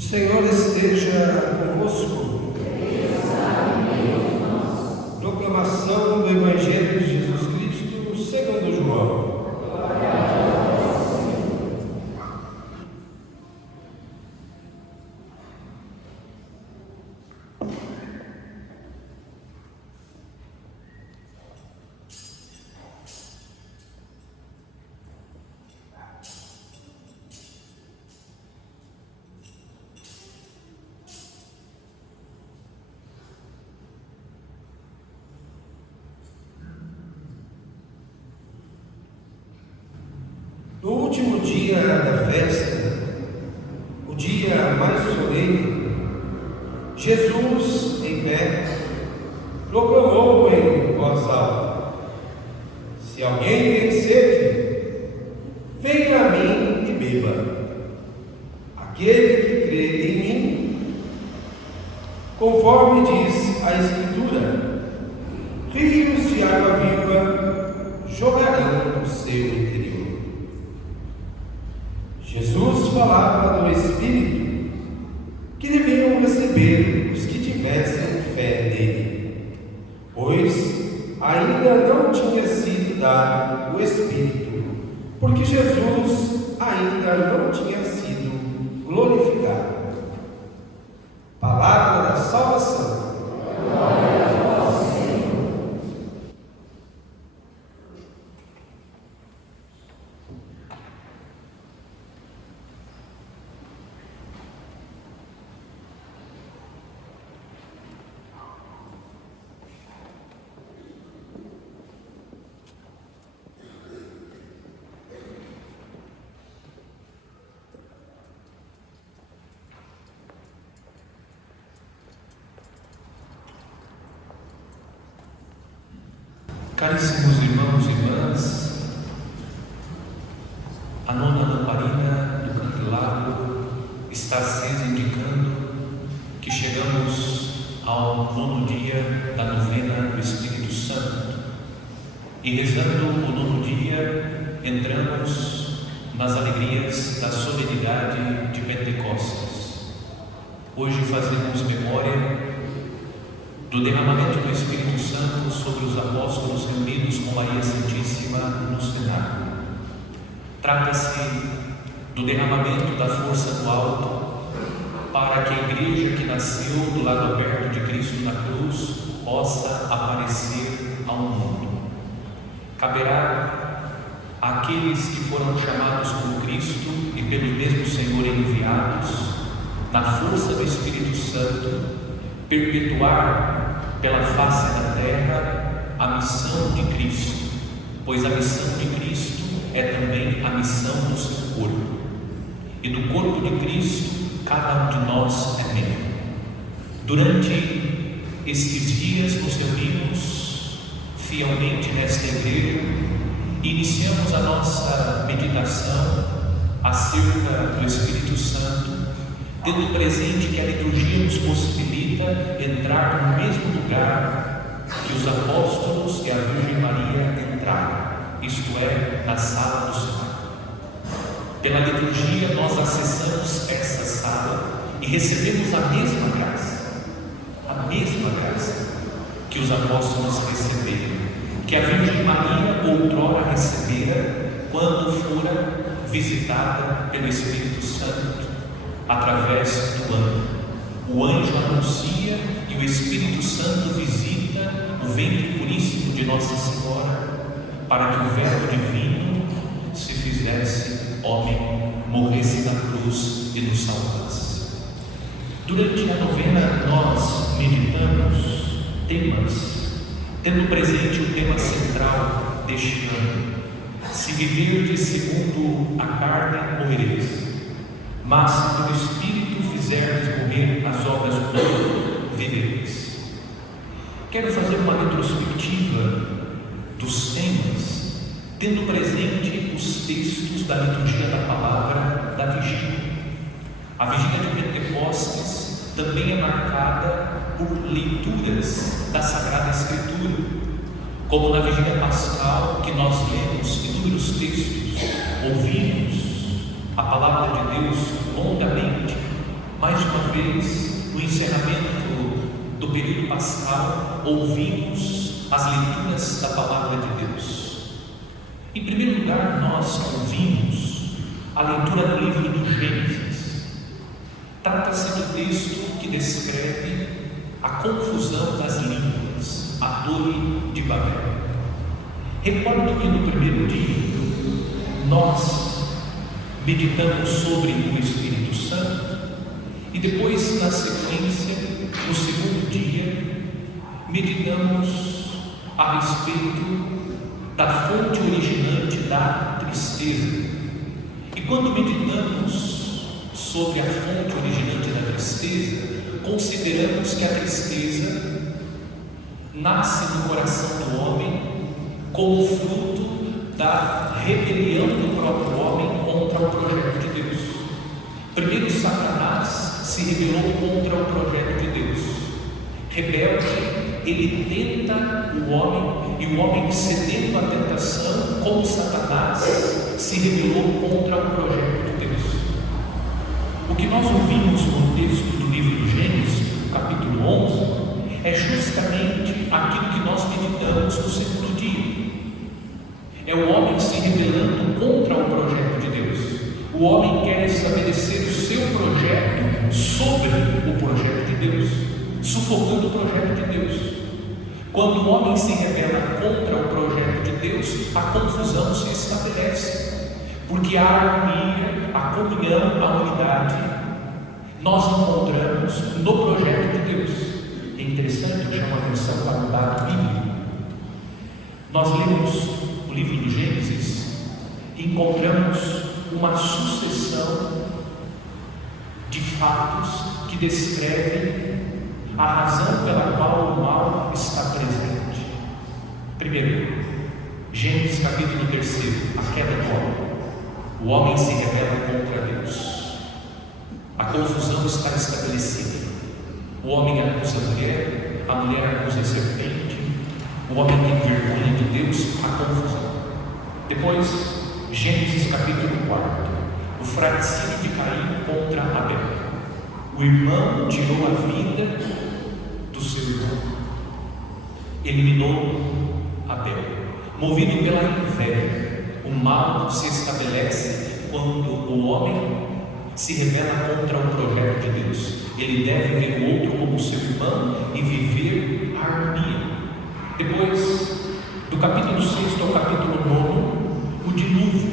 O Senhor esteja convosco. Proclamação do Evangelho de Jesus Cristo segundo João. No último dia da festa, o dia mais solene, Jesus, em pé, proclamou em voz alta: se alguém tem sede, venha a mim e beba. Aquele que crê em mim, conforme diz a Escritura, rios de água viva jorrarão do seu interior. Jesus falava do Espírito que deviam receber os que tivessem fé nele, pois ainda não tinha sido dado o Espírito, porque Jesus ainda não tinha sido glorificado. Palavra da salvação. Glória a vós, Senhor. Caríssimos irmãos e irmãs, a nona lamparina do candelabro está acesa, indicando que chegamos ao nono dia da novena do Espírito Santo. E rezando o nono dia, entramos nas alegrias da solenidade de Pentecostes. Hoje fazemos memória do derramamento do Espírito Santo sobre os apóstolos reunidos com Maria Santíssima no cenáculo. Trata-se do derramamento da força do alto para que a igreja que nasceu do lado aberto de Cristo na cruz possa aparecer ao mundo. Caberá àqueles que foram chamados por Cristo e pelo mesmo Senhor enviados, na força do Espírito Santo, perpetuar pela face da terra a missão de Cristo, pois a missão de Cristo é também a missão do seu corpo, e do corpo de Cristo cada um de nós é membro. Durante estes dias nos reunimos fielmente nesta igreja e iniciamos a nossa meditação acerca do Espírito Santo, tendo presente que a liturgia nos possibilita entrar no mesmo lugar que os apóstolos e a Virgem Maria entraram, isto é, na sala do Senhor. Pela liturgia nós acessamos essa sala e recebemos a mesma graça que os apóstolos receberam, que a Virgem Maria outrora recebera quando fora visitada pelo Espírito Santo através do anjo. O anjo anuncia e o Espírito Santo visita o ventre puríssimo de Nossa Senhora para que o Verbo divino se fizesse homem, morresse na cruz e nos salvasse. Durante a novena nós meditamos temas, tendo presente o tema central deste ano: se viverdes segundo a carne, morrereis, mas se pelo Espírito fizerdes morrer as obras do corpo, vivereis. Quero fazer uma retrospectiva dos temas, tendo presente os textos da liturgia da palavra da vigília. A vigília de Pentecostes também é marcada por leituras da Sagrada Escritura, como na vigília pascal, que nós lemos inúmeros textos, ouvimos a palavra de Deus longamente, mas vez, no encerramento do período pascal, ouvimos as leituras da Palavra de Deus. Em primeiro lugar, nós ouvimos a leitura do livro do Gênesis. Trata-se do texto que descreve a confusão das línguas, a Torre de Babel. Recordo que no primeiro dia nós meditamos sobre o Espírito Santo e depois, na sequência, no segundo dia, meditamos a respeito da fonte originante da tristeza. E quando meditamos sobre a fonte originante da tristeza, consideramos que a tristeza nasce no coração do homem como fruto da rebelião do próprio homem contra o projeto de Deus. Primeiro, Satanás se rebelou contra o projeto de Deus. Rebelde, ele tenta o homem, e o homem, cedendo à tentação, como Satanás, se rebelou contra o projeto de Deus. O que nós ouvimos no texto do livro de Gênesis, capítulo 11, é justamente aquilo que nós meditamos no segundo dia. É o homem se rebelando contra o projeto de Deus. O homem quer estabelecer o seu projeto sobre o projeto de Deus, sufocando o projeto de Deus. Quando o homem se rebela contra o projeto de Deus, a confusão se estabelece, porque a harmonia, a comunhão, a unidade, nós encontramos no projeto de Deus. É interessante, eu chamo a atenção para o dado bíblico. Nós lemos o livro do Gênesis e encontramos uma sucessão de fatos que descrevem a razão pela qual o mal está presente. Primeiro, Gênesis capítulo 3, a queda do homem. O homem se rebela contra Deus. A confusão está estabelecida. O homem acusa a mulher acusa a serpente, o homem tem vergonha de Deus, a confusão. Depois, Gênesis capítulo 4, o fratricídio de Caim contra Abel. O irmão tirou a vida do seu irmão, eliminou Abel. Movido pela inveja, o mal se estabelece quando o homem se rebela contra o projeto de Deus. Ele deve ver o outro como seu irmão e viver a harmonia. Depois, do capítulo 6 ao capítulo 9, o dilúvio.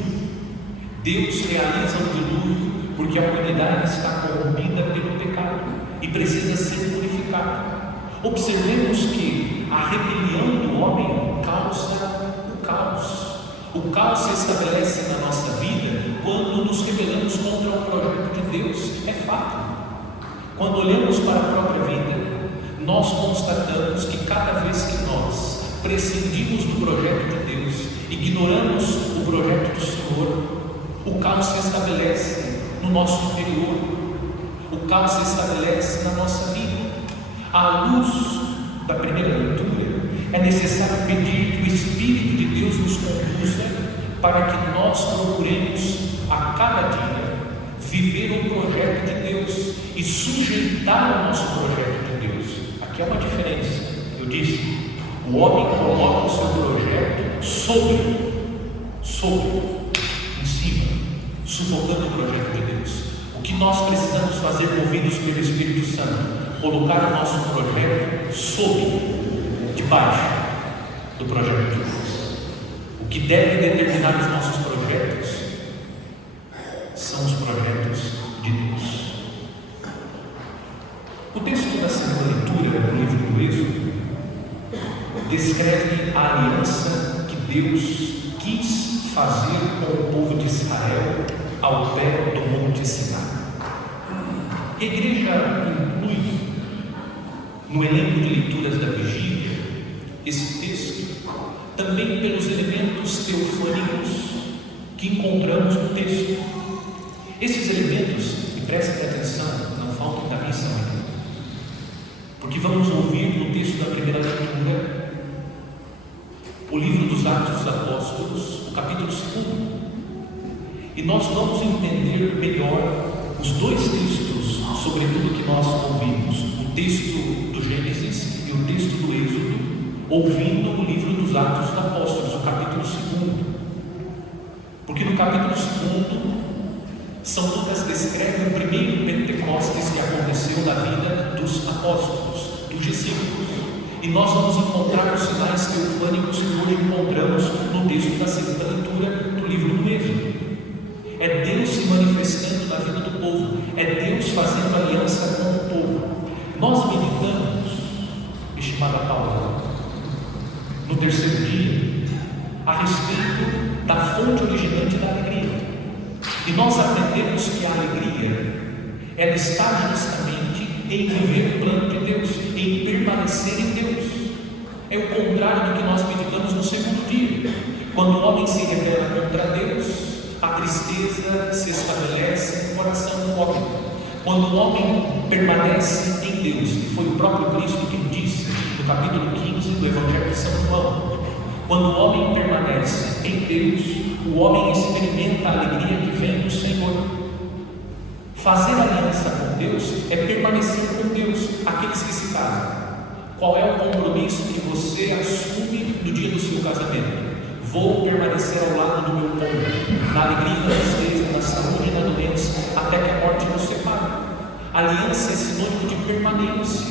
Deus realiza o dilúvio porque a humanidade está corrompida pelo pecado e precisa ser purificada. Observemos que a rebelião do homem causa o caos. O caos se estabelece na nossa vida quando nos rebelamos contra o projeto de Deus. É fato. Quando olhamos para a própria vida, nós constatamos que cada vez que nós prescindimos do projeto de Deus, ignoramos o projeto do Senhor, o caos se estabelece no nosso interior, o caos se estabelece na nossa vida. À luz da primeira leitura, é necessário pedir que o Espírito de Deus nos conduza para que nós procuremos a cada dia viver o projeto de Deus e sujeitar o nosso projeto de Deus. Aqui há uma diferença. Eu disse, o homem coloca o seu projeto sobre, em cima, sufocando o projeto de Deus. O que nós precisamos fazer, movidos pelo Espírito Santo? Colocar o nosso projeto debaixo do projeto de Deus. O que deve determinar os nossos projetos são os projetos de Deus. O texto da segunda leitura do livro do Êxodo descreve a aliança que Deus quis fazer com o povo de Israel ao pé do Monte Sinai. A igreja inclui no elenco de leituras da vigília esse texto, também pelos elementos teofânicos que encontramos no texto. Esses elementos, e prestem atenção, não faltam da missa ainda, porque vamos ouvir no texto da primeira leitura o livro dos Atos dos Apóstolos, o capítulo 2, e nós vamos entender melhor os dois textos, sobretudo que nós texto do Gênesis e o texto do Êxodo, ouvindo o livro dos Atos dos Apóstolos, o capítulo 2. Porque no capítulo 2, São Lucas descreve o primeiro Pentecostes que aconteceu na vida dos apóstolos, dos discípulos. E nós vamos encontrar os sinais teofânicos que hoje encontramos no texto da segunda leitura do livro do Êxodo. É Deus se manifestando na vida do povo, é Deus fazendo aliança com o povo. Nós meditamos, estimada Paula, no terceiro dia, a respeito da fonte originante da alegria. E nós aprendemos que a alegria, ela está justamente em viver o plano de Deus, em permanecer em Deus. É o contrário do que nós meditamos no segundo dia. Quando o homem se rebela contra Deus, a tristeza se estabelece no coração do homem. Quando o homem permanece em Deus, e foi o próprio Cristo quem disse no capítulo 15 do Evangelho de São João, quando o homem permanece em Deus, o homem experimenta a alegria que vem do Senhor. Fazer aliança com Deus é permanecer com Deus. Aqueles que se casam, qual é o compromisso que você assume no dia do seu casamento? Vou permanecer ao lado do meu cônjuge, na alegria, na tristeza, na saúde e na doença, até que a morte nos separe. Aliança é sinônimo de permanência.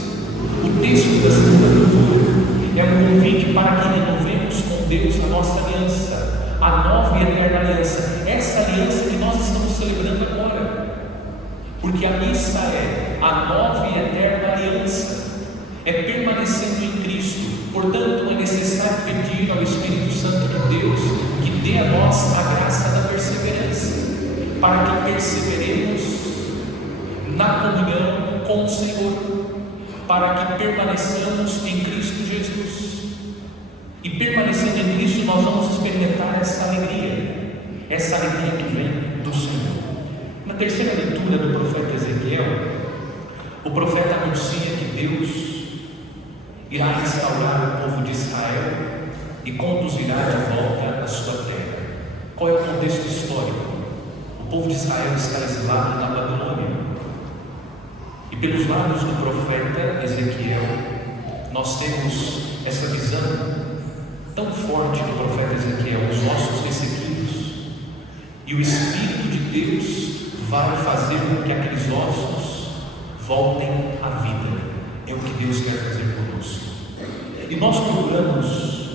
O texto da segunda leitura é um convite para que renovemos com Deus a nossa aliança, a nova e eterna aliança, essa aliança que nós estamos celebrando agora, porque a missa é a nova e eterna aliança, é permanecendo em Cristo. Portanto, é necessário pedir ao Espírito Santo de Deus que dê a nós a graça da perseverança, para que perseveremos na comunhão com o Senhor, para que permaneçamos em Cristo Jesus. E permanecendo em Cristo, nós vamos experimentar essa alegria que vem do Senhor. Na terceira leitura do profeta Ezequiel, o profeta anuncia que Deus irá restaurar o povo de Israel e conduzirá de volta a sua terra. Qual é o contexto histórico? O povo de Israel está exilado na Babilônia, e pelos lábios do profeta Ezequiel nós temos essa visão tão forte do profeta Ezequiel, os ossos ressequidos, e o Espírito de Deus vai fazer com que aqueles ossos voltem à vida. É o que Deus quer fazer conosco. E nós procuramos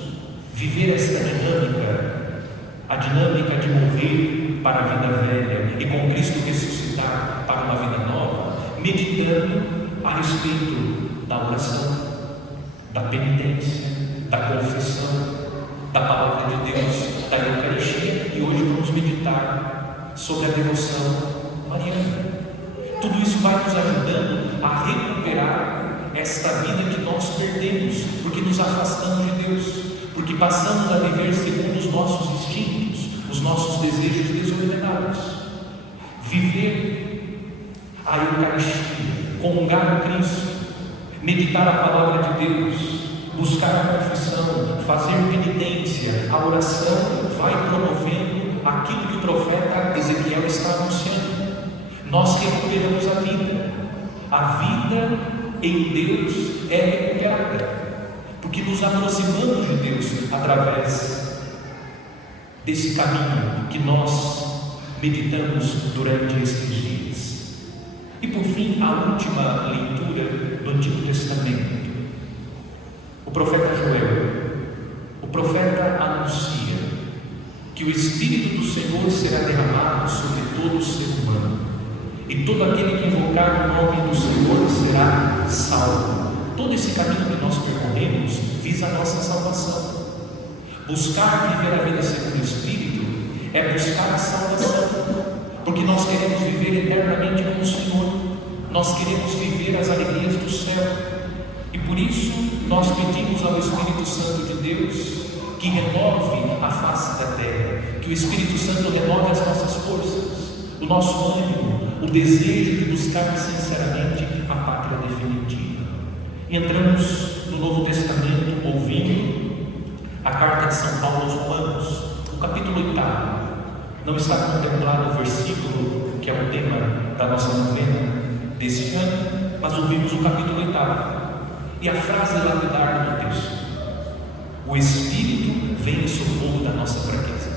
viver esta dinâmica, a dinâmica de morrer para a vida velha e com Cristo ressuscitar para uma vida nova, meditando a respeito da oração, da penitência, da confissão, da palavra de Deus, da Eucaristia, e hoje vamos meditar sobre a devoção mariana. Tudo isso vai nos ajudando a recuperar esta vida que nós perdemos, porque nos afastamos de Deus, porque passamos a viver segundo os nossos instintos, os nossos desejos desordenados. Viver a Eucaristia, comungar com Cristo, meditar a palavra de Deus, buscar a confissão, fazer penitência, a oração vai promovendo aquilo que o profeta Ezequiel está anunciando. Nós recuperamos a vida. A vida em Deus é recuperada, porque nos aproximamos de Deus através desse caminho que nós meditamos durante estes dias. E por fim, a última leitura do Antigo Testamento. O profeta Joel, o profeta anuncia que o Espírito do Senhor será derramado sobre todo o ser humano, e todo aquele que invocar o nome do Senhor será salvo. Todo esse caminho que nós percorremos visa a nossa salvação. Buscar viver a vida segundo o Espírito é buscar a salvação, porque nós queremos viver eternamente com o Senhor, nós queremos viver as alegrias do céu, e por isso nós pedimos ao Espírito Santo de Deus que renove a face da terra, que o Espírito Santo renove as nossas forças, o nosso ânimo, o desejo de buscar sinceramente a pátria definitiva. E entramos no Novo Testamento ouvindo a carta de São Paulo aos Romanos, o capítulo 8. Não está contemplado o versículo que é o tema da nossa novena deste ano, mas ouvimos o capítulo 8, lapidar. E a frase lapidar no texto: o Espírito vem em socorro da nossa fraqueza.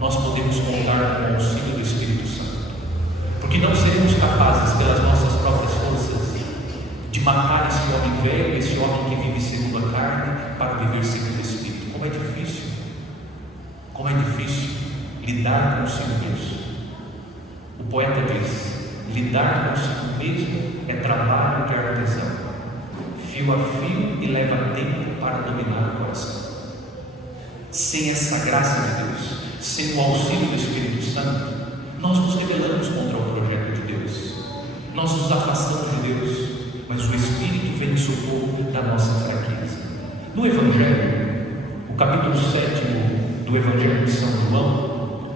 Nós podemos contar com o auxílio do Espírito Santo, porque não seremos capazes, pelas nossas próprias forças, de matar esse homem velho, esse homem que vive segundo a carne, para viver segundo o Espírito. Como é difícil! Como é difícil lidar consigo mesmo. O poeta diz: lidar consigo mesmo é trabalho de artesão, fio a fio, e leva tempo para dominar o coração. Sem essa graça de Deus, sem o auxílio do Espírito Santo, nós nos rebelamos contra o projeto de Deus, nós nos afastamos de Deus, mas o Espírito vem em socorro da nossa fraqueza. No Evangelho, o capítulo 7 do Evangelho de São João,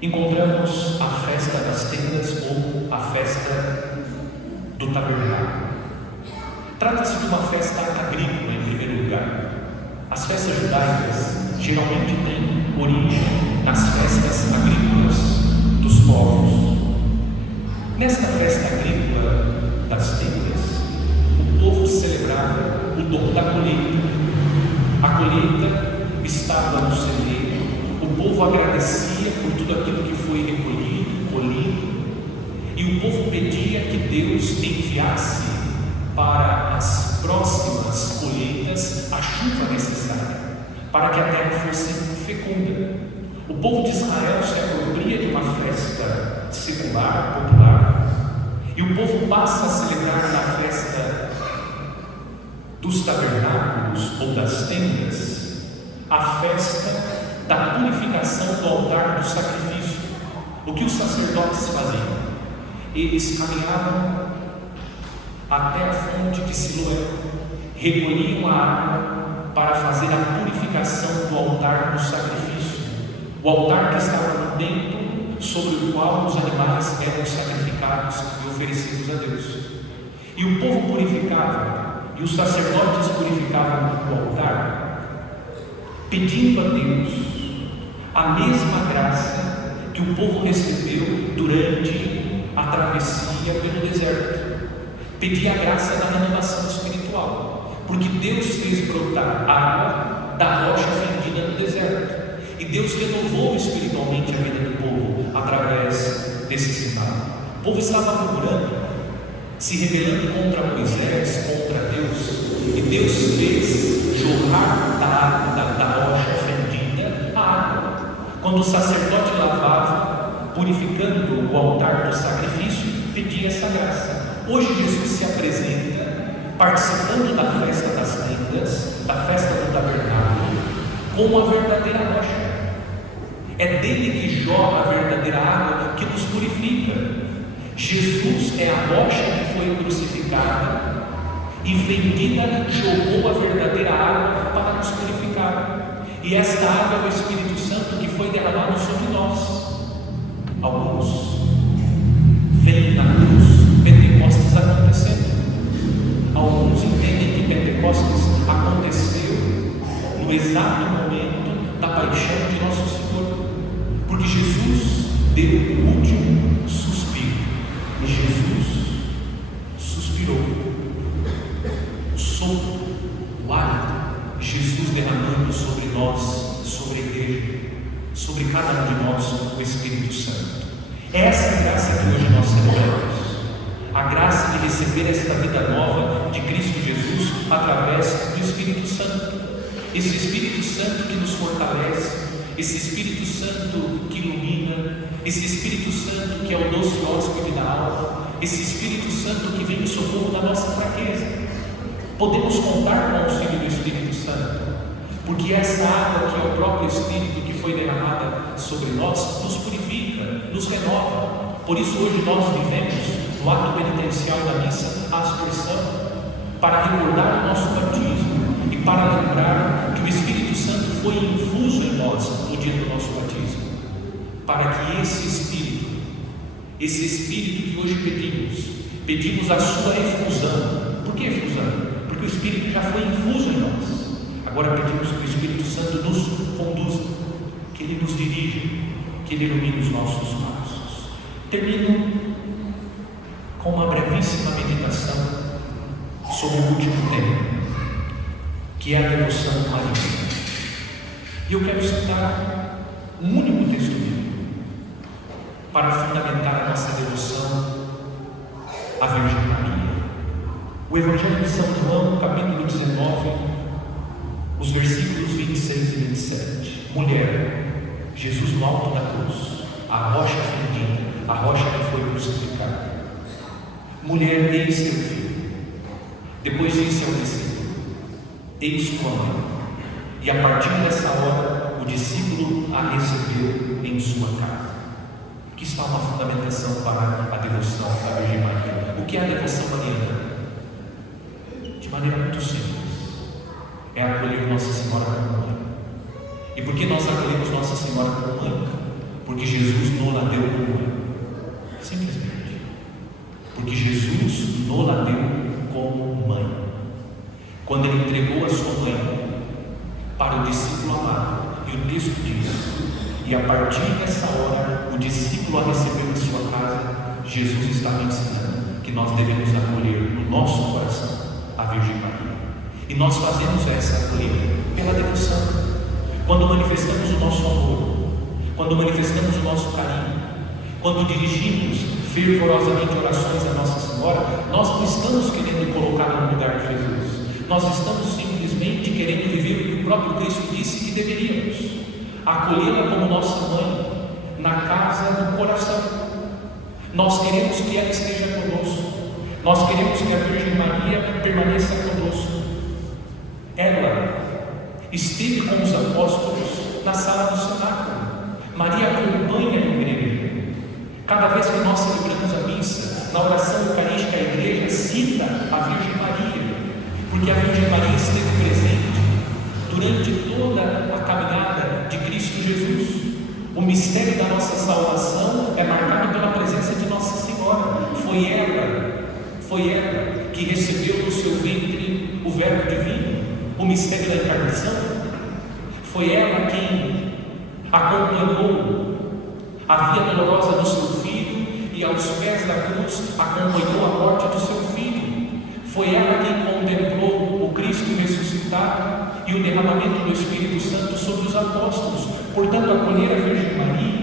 encontramos a festa das tendas, ou a festa do tabernáculo. Trata-se de uma festa agrícola, em primeiro lugar. As festas judaicas geralmente têm origem nas festas agrícolas dos povos. Nesta festa agrícola das tendas, o povo celebrava o dom da colheita. A colheita estava no celeiro, o povo agradecia por tudo aquilo que foi recolhido, colhido, e o povo pedia que Deus enviasse para as próximas colheitas a chuva necessária, para que a terra fosse fecunda. O povo de Israel se apropria de uma festa secular, popular, e o povo passa a celebrar na festa dos tabernáculos ou das tendas a festa da purificação do altar do sacrifício. O que os sacerdotes faziam? Eles caminhavam até a fonte de Siloé, recolhiam a água para fazer a purificação do altar do sacrifício, o altar que estava no templo, sobre o qual os animais eram sacrificados e oferecidos a Deus. E o povo purificava, e os sacerdotes purificavam o altar, pedindo a Deus a mesma graça que o povo recebeu durante a travessia pelo deserto. Pedir a graça da renovação espiritual, porque Deus fez brotar água da rocha fendida no deserto, e Deus renovou espiritualmente a vida do povo através desse sinal. O povo estava murmurando, se rebelando contra Moisés, contra Deus, e Deus fez jorrar da rocha fendida a água. Quando o sacerdote lavava, purificando o altar do sacrifício, pedia essa graça. Hoje Jesus se apresenta participando da festa das tendas, da festa do tabernáculo, como a verdadeira rocha. É dele que jorra a verdadeira água que nos purifica. Jesus é a rocha que foi crucificada e vendida, jorrou a verdadeira água para nos purificar. E esta água é o Espírito Santo que foi derramado sobre nós. Alguns veem na cruz Pentecostes acontecendo. Alguns entendem que Pentecostes aconteceu no exato momento da paixão de nosso Senhor, porque Jesus deu o último suspiro, e Jesus suspirou. O sopro, o hálito, Jesus derramando sobre nós, sobre a igreja, sobre cada um de nós, o Espírito Santo. Essa é a graça que hoje nós celebramos. A graça de receber esta vida nova de Cristo Jesus através do Espírito Santo. Esse Espírito Santo que nos fortalece, esse Espírito Santo que ilumina, esse Espírito Santo que é o doce hóspede da alma, esse Espírito Santo que vem em socorro da nossa fraqueza. Podemos contar com o auxílio do Espírito Santo, porque essa água que é o próprio Espírito que foi derramada sobre nós, nos purifica, nos renova. Por isso hoje nós vivemos no ato penitencial da missa a aspersão, para recordar o nosso batismo e para lembrar que o Espírito Santo foi infuso em nós no dia do nosso batismo, para que esse Espírito que hoje pedimos a sua efusão. Por que efusão? Porque o Espírito já foi infuso em nós. Agora pedimos que o Espírito Santo nos conduza, que Ele nos dirija, que Ele ilumine os nossos passos. Termino com uma brevíssima meditação sobre o último tema, que é a devoção mariana. E eu quero citar um único texto bíblico para fundamentar a nossa devoção à Virgem Maria. O Evangelho de São João, capítulo 19, os versículos 26 e 27. Mulher, Jesus no alto da cruz, a rocha fendida, a rocha que foi crucificada. Mulher, eis teu filho. Depois disse ao discípulo: eis tua mãe. E a partir dessa hora, o discípulo a recebeu em sua casa. Aqui está uma fundamentação para a devoção à Virgem Maria. O que é a devoção mariana? De maneira muito simples, é acolher Nossa Senhora como mãe. E por que nós acolhemos Nossa Senhora como mãe? Porque Jesus nos deu como mãe. Simplesmente. Porque Jesus nos deu como mãe. Quando Ele entregou a sua mãe para o discípulo amado, e o texto diz: e a partir dessa hora, o discípulo a recebeu em sua casa, Jesus estava ensinando que nós devemos acolher no nosso coração a Virgem Maria. E nós fazemos essa acolhida pela devoção. Quando manifestamos o nosso amor, quando manifestamos o nosso carinho, quando dirigimos fervorosamente orações a Nossa Senhora, nós não estamos querendo colocá-la no lugar de Jesus. Nós estamos simplesmente querendo viver o que o próprio Cristo disse que deveríamos: acolhê-la como nossa mãe, na casa do coração. Nós queremos que ela esteja conosco. Nós queremos que a Virgem Maria permaneça conosco. Ela esteve com os apóstolos na sala do cenáculo. Maria acompanha a igreja. Cada vez que nós celebramos a missa, na oração eucarística, a igreja cita a Virgem Maria, porque a Virgem Maria esteve presente durante toda a caminhada de Cristo Jesus. O mistério da nossa salvação é marcado pela presença de Nossa Senhora. Foi ela que recebeu no seu ventre o Verbo divino, o mistério da encarnação. Foi ela quem acompanhou a via dolorosa do seu filho e aos pés da cruz acompanhou a morte do seu filho. Foi ela quem contemplou o Cristo ressuscitado e o derramamento do Espírito Santo sobre os apóstolos. Portanto, acolher a Virgem Maria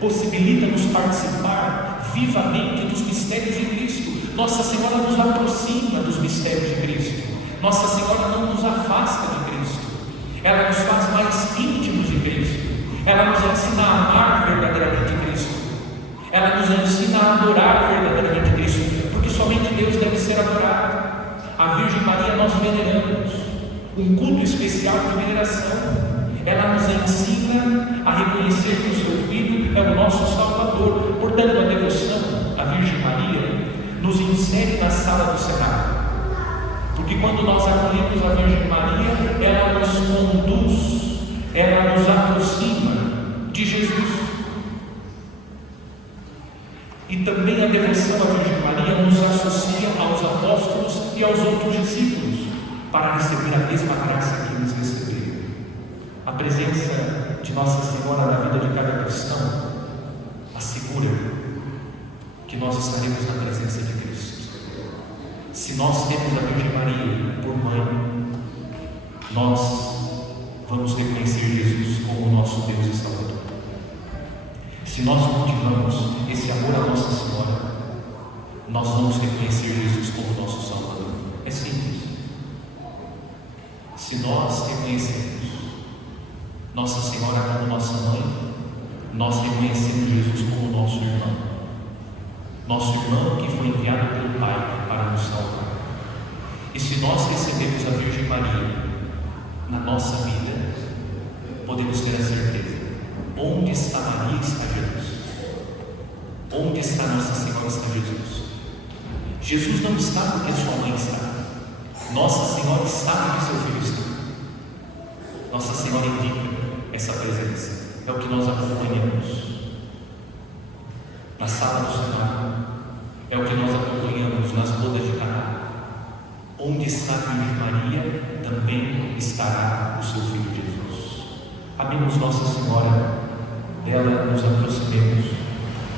possibilita-nos participar vivamente dos mistérios de Cristo. Nossa Senhora nos aproxima dos mistérios de Cristo. Nossa Senhora não nos afasta de Cristo. Ela nos faz mais íntimos de Cristo. Ela nos ensina a amar verdadeiramente Cristo. Ela nos ensina a adorar verdadeiramente Cristo, porque somente Deus deve ser adorado. A Virgem Maria nós veneramos, um culto especial de veneração. Ela nos ensina a reconhecer que o seu Filho é o nosso Salvador. Portanto, a devoção à Virgem Maria nos insere na sala do cenáculo, porque quando nós acolhemos a Virgem Maria, ela nos conduz, ela nos aproxima de Jesus. E também a devoção à Virgem Maria nos associa aos apóstolos e aos outros discípulos para receber a mesma graça que eles receberam. A presença de Nossa Senhora na vida de cada cristão assegura que nós estaremos na presença de Cristo. Se nós temos a Virgem Maria por mãe, nós vamos reconhecer Jesus como o nosso Deus e Salvador. Se nós cultivamos esse amor à Nossa Senhora, nós vamos reconhecer Jesus como nosso Salvador. É simples. Se nós reconhecemos Nossa Senhora como nossa mãe, nós reconhecemos Jesus como nosso irmão. Nosso irmão que foi enviado pelo Pai para nos salvar. E se nós recebemos a Virgem Maria na nossa vida, podemos ter a certeza: onde está Maria está Jesus. Onde está Nossa Senhora está Jesus. Jesus não está porque sua mãe está. Nossa Senhora está porque seu filho está. Nossa Senhora indica essa presença. É o que nós acompanhamos na sala do cenáculo, é o que nós acompanhamos nas bodas de Caná. Onde está a Virgem Maria, também estará o seu Filho Jesus. Amemos Nossa Senhora, dela nos aproximemos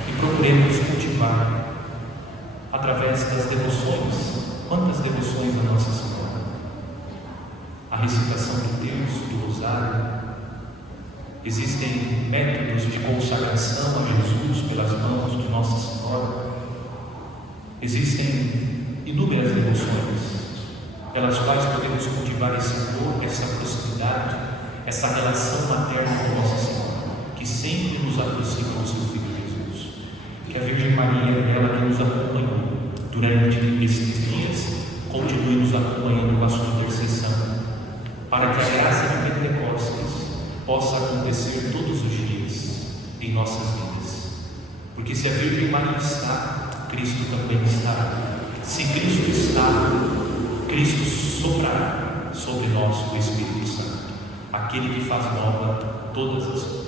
e procuremos cultivar, através das devoções Quantas devoções a Nossa Senhora? A recitação do terço, do rosário. Existem métodos de consagração a Jesus pelas mãos de Nossa Senhora. Existem inúmeras devoções pelas quais podemos cultivar esse amor, essa proximidade, essa relação materna com Nossa Senhora, que sempre nos aproxima do seu Filho Jesus. Que a Virgem Maria, ela que nos acompanhou durante estes dias, continue nos acompanhando com a sua intercessão, para que a graça de Pentecostes possa acontecer todos os dias em nossas vidas. Porque se a Virgem Maria está, Cristo também estará. Se Cristo está, Cristo soprará sobre nós o Espírito Santo, aquele que faz nova todas as coisas.